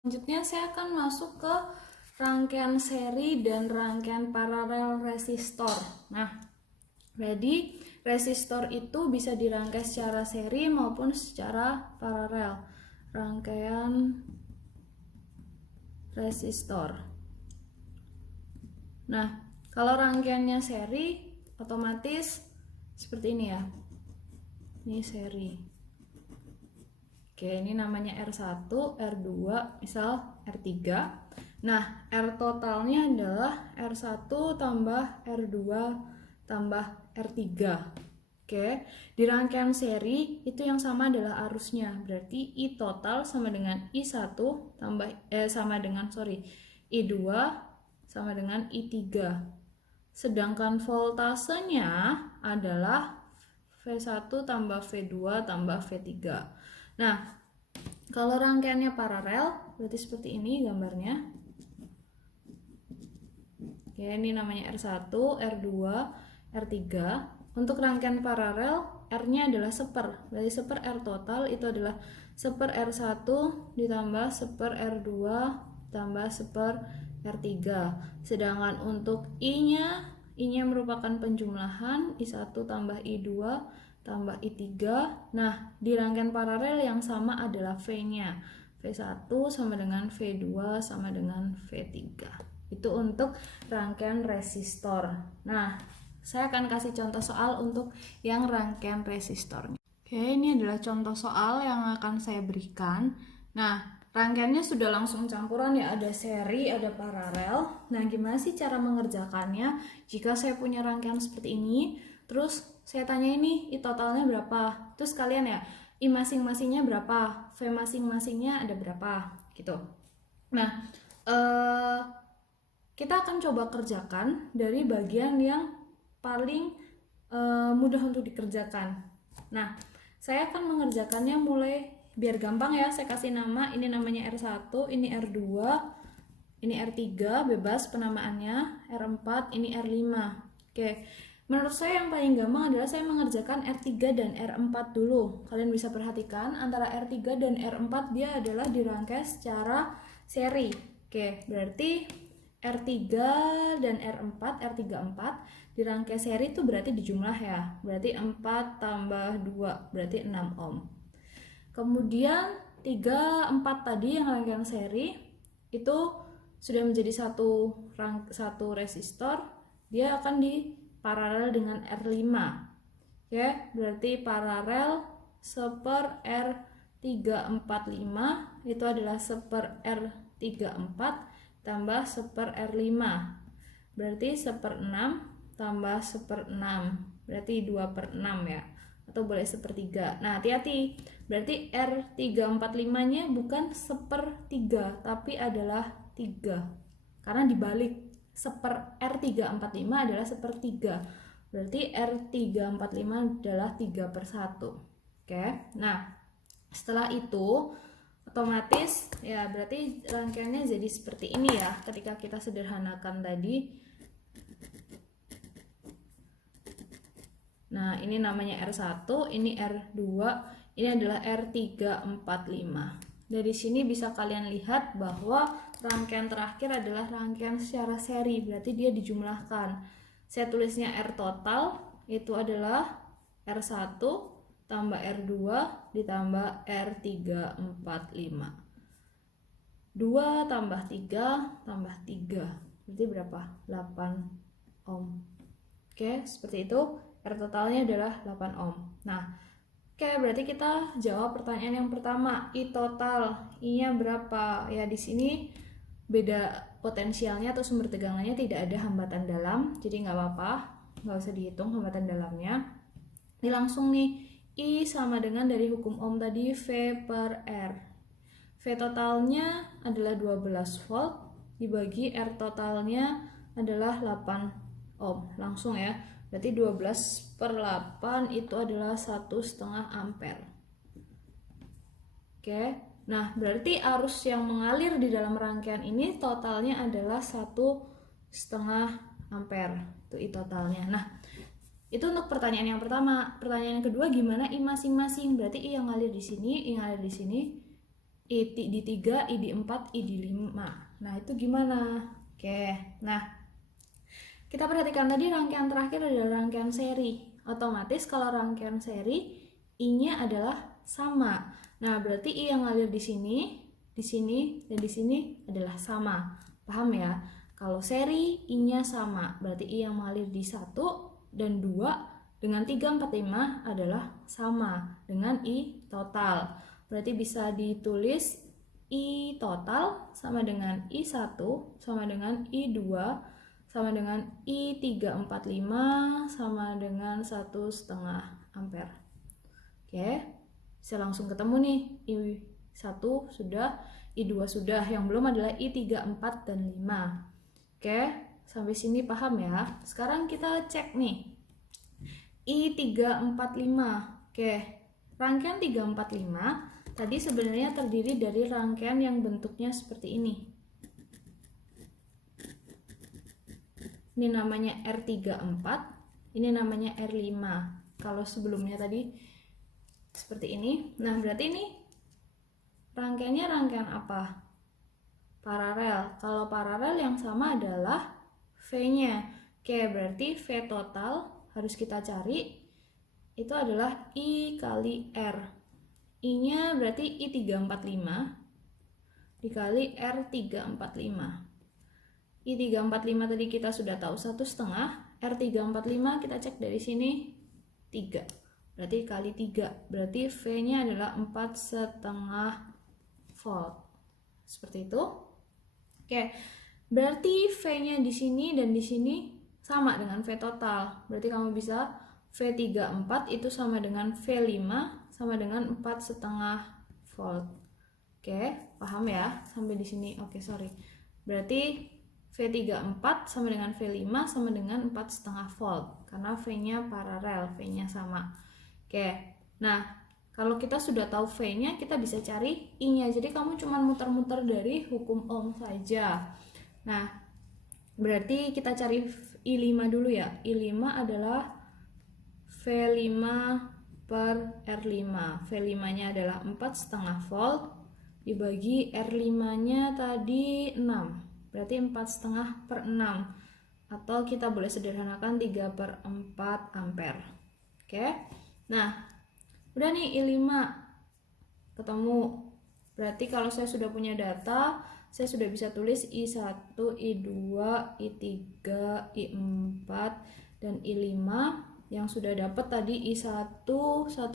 Selanjutnya saya akan masuk ke rangkaian seri dan rangkaian paralel resistor. Nah, jadi resistor itu bisa dirangkai secara seri maupun secara paralel. Rangkaian resistor. Nah, kalau rangkaiannya seri, otomatis seperti ini ya. Ini seri. Oke, ini namanya R1, R2, misal R3. Nah, R totalnya adalah R1 tambah R2 tambah R3. Oke, di rangkaian seri itu yang sama adalah arusnya. Berarti I total sama dengan I1 tambah I2 sama dengan I3. Sedangkan voltasenya adalah V1 tambah V2 tambah V3. Nah, kalau rangkaiannya paralel, berarti seperti ini gambarnya. Oke, ini namanya R1, R2, R3. Untuk rangkaian paralel, R-nya adalah seper. Berarti seper R total itu adalah seper R1 ditambah seper R2 tambah seper R3. Sedangkan untuk I-nya merupakan penjumlahan I1 tambah I2 tambah I3. Nah, di rangkaian paralel yang sama adalah V-nya. V1 sama dengan V2 sama dengan V3. Itu untuk rangkaian resistor. Nah, saya akan kasih contoh soal untuk yang rangkaian resistornya. Oke, ini adalah contoh soal yang akan saya berikan. Nah, rangkaiannya sudah langsung campuran ya, ada seri, ada paralel. Nah, gimana sih cara mengerjakannya? Jika saya punya rangkaian seperti ini, terus saya tanya ini I totalnya berapa, terus kalian ya I masing-masingnya berapa, V masing-masingnya ada berapa gitu. Nah, kita akan coba kerjakan dari bagian yang paling mudah untuk dikerjakan. Nah, saya akan mengerjakannya mulai biar gampang ya, saya kasih nama, ini namanya R1, ini R2, ini R3, bebas penamaannya, R4, ini R5. Oke. Menurut saya yang paling gampang adalah saya mengerjakan R3 dan R4 dulu. Kalian bisa perhatikan antara R3 dan R4 dia adalah dirangkai secara seri. Oke, berarti R3 dan R4, R3 4 dirangkai seri itu berarti dijumlah ya. Berarti 4 tambah 2 berarti 6 ohm. Kemudian 3, 4 tadi yang rangkaian seri itu sudah menjadi satu resistor, dia akan di paralel dengan R5. Ya, berarti paralel seper R345 itu adalah seper R34 tambah seper R5. Berarti seper 6 tambah seper 6. Berarti 2/6 ya. Atau boleh sepertiga. Nah, hati-hati. Berarti R345-nya bukan sepertiga, tapi adalah 3. Karena dibalik. Seper R345 adalah sepertiga. Berarti R345 adalah 3/1. Oke. Nah, setelah itu otomatis ya berarti rangkaiannya jadi seperti ini ya. Ketika kita sederhanakan tadi. Nah, ini namanya R1, ini R2, ini adalah R345. Dari sini bisa kalian lihat bahwa rangkaian terakhir adalah rangkaian secara seri, berarti dia dijumlahkan. Saya tulisnya R total itu adalah R1 tambah R2 ditambah R345. 2 tambah 3 tambah 3. Berarti berapa? 8 ohm. Oke, seperti itu. R totalnya adalah 8 ohm. Nah, oke, berarti kita jawab pertanyaan yang pertama, I total, I-nya berapa? Ya, di sini beda potensialnya atau sumber tegangannya, tidak ada hambatan dalam, jadi nggak apa-apa, nggak usah dihitung hambatan dalamnya. Ini langsung nih, I sama dengan dari hukum ohm tadi, V per R. V totalnya adalah 12 volt, dibagi R totalnya adalah 8 ohm. Langsung ya. Berarti 12/8 itu adalah 1,5 ampere. Oke, nah berarti arus yang mengalir di dalam rangkaian ini totalnya adalah 1,5 ampere. Itu I totalnya. Nah, itu untuk pertanyaan yang pertama. Pertanyaan yang kedua, gimana I masing-masing? Berarti I yang ngalir di sini, I yang ngalir di sini, I di 3, I di 4, I di 5. Nah, itu gimana? Oke, nah kita perhatikan tadi rangkaian terakhir adalah rangkaian seri. Otomatis kalau rangkaian seri, I-nya adalah sama. Nah, berarti I yang ngalir di sini, dan di sini adalah sama. Paham ya? Kalau seri, I-nya sama. Berarti I yang mengalir di 1 dan 2 dengan 3, 4, 5 adalah sama dengan I total. Berarti bisa ditulis I total sama dengan I1 sama dengan I2 sama dengan I345 sama dengan 1,5 ampere. Oke, bisa langsung ketemu nih. I1 sudah, I2 sudah, yang belum adalah I3, 4, dan 5. Oke, sampai sini paham ya? Sekarang kita cek nih I345. Oke, rangkaian 345 tadi sebenarnya terdiri dari rangkaian yang bentuknya seperti ini. Ini namanya R34, ini namanya R5. Kalau sebelumnya tadi seperti ini. Nah, berarti ini rangkaiannya rangkaian apa? Paralel. Kalau paralel yang sama adalah V-nya. Oke, berarti V total harus kita cari itu adalah I kali R. I-nya berarti I345 dikali R345. I345 tadi kita sudah tahu 1,5, R345 kita cek dari sini 3. Berarti kali 3. Berarti V-nya adalah 4,5 volt. Seperti itu. Oke. Berarti V-nya di sini dan di sini sama dengan V total. Berarti kamu bisa V34 itu sama dengan V5 sama dengan 4,5 volt. Oke, paham ya sampai di sini? Oke, sorry. Berarti V34 sama dengan V5 sama dengan 4,5 volt karena V-nya paralel, V-nya sama. Oke. Nah, kalau kita sudah tahu V-nya, kita bisa cari I-nya. Jadi kamu cuma muter-muter dari hukum Ohm saja. Nah, berarti kita cari I5 dulu ya. I5 adalah V5 per R5. V5-nya adalah 4,5 volt dibagi R5-nya tadi 6. Berarti 4,5 per 6. Atau kita boleh sederhanakan 3 per 4 ampere. Oke. Nah, udah nih I5 ketemu. Berarti kalau saya sudah punya data, saya sudah bisa tulis I1, I2, I3, I4, dan I5. Yang sudah dapat tadi I1 1,5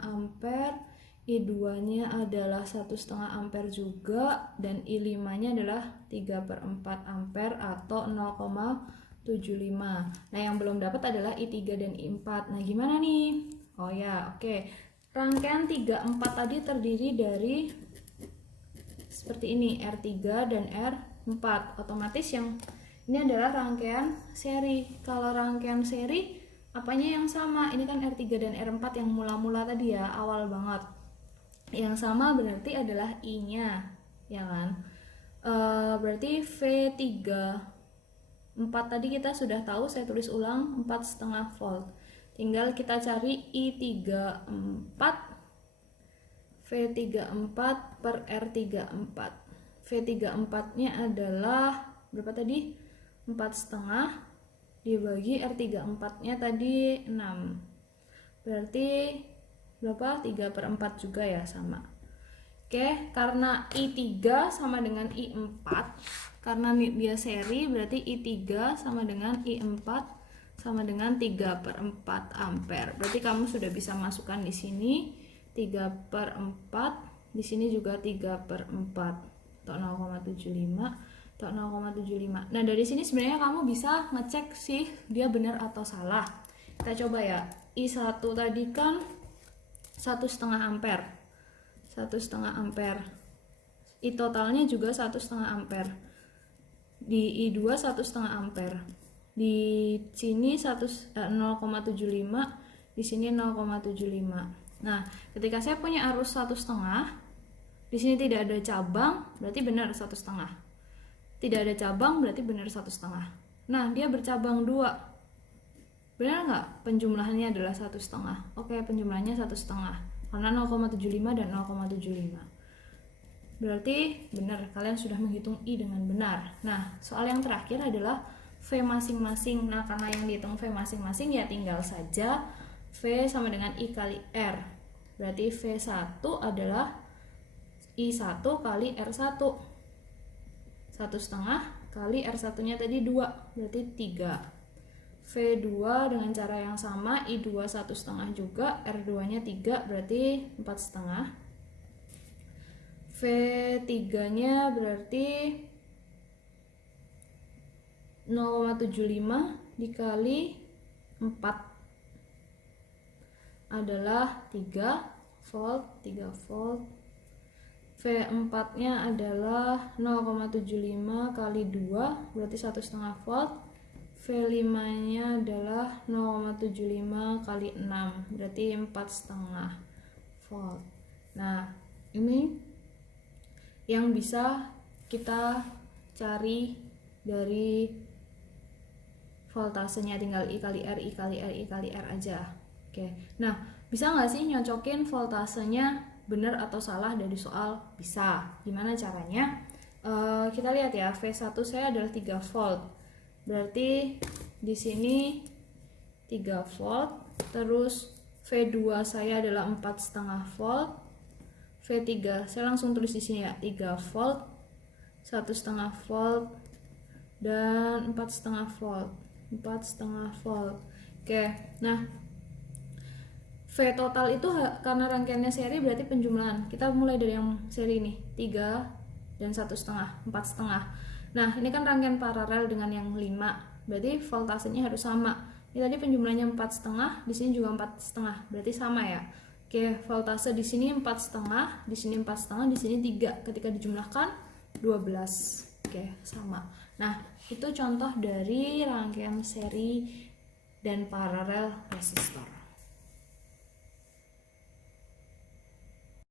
ampere, I2-nya adalah 1,5 ampere juga, dan I5-nya adalah 3 per 4 ampere atau 0,75. Nah, yang belum dapat adalah I3 dan I4. Nah, gimana nih? Oh ya, oke. Rangkaian 34 tadi terdiri dari seperti ini, R3 dan R4. Otomatis yang ini adalah rangkaian seri. Kalau rangkaian seri, apanya yang sama? Ini kan R3 dan R4 yang mula-mula tadi ya, awal banget. Yang sama berarti adalah I-nya, ya kan? Berarti V3 4 tadi kita sudah tahu, saya tulis ulang 4,5 volt. Tinggal kita cari I34 V34 per R34. V34-nya adalah berapa tadi? 4,5 dibagi R34-nya tadi 6. Berarti berapa? 3 per 4 juga ya, sama. Oke, karena I3 sama dengan I4, karena dia seri, berarti I3 sama dengan I4 sama dengan 3 per 4 ampere. Berarti kamu sudah bisa masukkan di sini 3 per 4, di sini juga 3 per 4 atau 0,75 atau 0,75. Nah, dari sini sebenarnya kamu bisa ngecek sih dia benar atau salah. Kita coba ya. I1 tadi kan 1,5 ampere. 1,5 ampere. I totalnya juga 1,5 ampere. Di I2 1,5 ampere. Di sini 0,75, di sini 0,75. Nah, ketika saya punya arus 1,5, di sini tidak ada cabang, berarti benar 1,5. Tidak ada cabang, berarti benar 1,5. Nah, dia bercabang 2. Benar nggak? Penjumlahannya adalah 1,5. Oke, penjumlahannya 1,5. Karena 0,75 dan 0,75. Berarti benar, kalian sudah menghitung I dengan benar. Nah, soal yang terakhir adalah V masing-masing. Nah, karena yang dihitung V masing-masing ya tinggal saja V sama dengan I kali R. Berarti V1 adalah I1 kali R1. 1/2 kali R1 nya tadi 2, berarti 3. V2 dengan cara yang sama, I2 1/2 juga, R2 nya 3, berarti 4/2. V3 nya berarti 0,75 dikali 4 adalah 3 volt. V4 nya adalah 0,75 kali 2 berarti 1/2 volt. V5 nya adalah 0,75 kali 6 berarti 4/2 volt. Nah, ini yang bisa kita cari dari voltasenya, tinggal I kali R, I kali R, I kali R aja. Oke, nah bisa nggak sih nyocokin voltasenya benar atau salah dari soal? Bisa. Gimana caranya? Kita lihat ya, V1 saya adalah 3 volt. Berarti di sini 3 volt, terus V2 saya adalah 4/2 volt. V3 saya langsung tulis di sini ya, 3 volt, 1/2 volt, dan 4/2 volt. 4/2 volt. Oke, nah V total itu karena rangkaiannya seri berarti penjumlahan. Kita mulai dari yang seri nih, 3 dan 1/2, 4/2. Nah, ini kan rangkaian paralel dengan yang 5. Berarti voltasenya harus sama. Ini tadi penjumlahannya 4/2, di sini juga 4/2. Berarti sama ya. Oke, voltase di sini 4/2, di sini 4/2, di sini 3. Ketika dijumlahkan 12. Oke, sama. Nah, itu contoh dari rangkaian seri dan paralel resistor.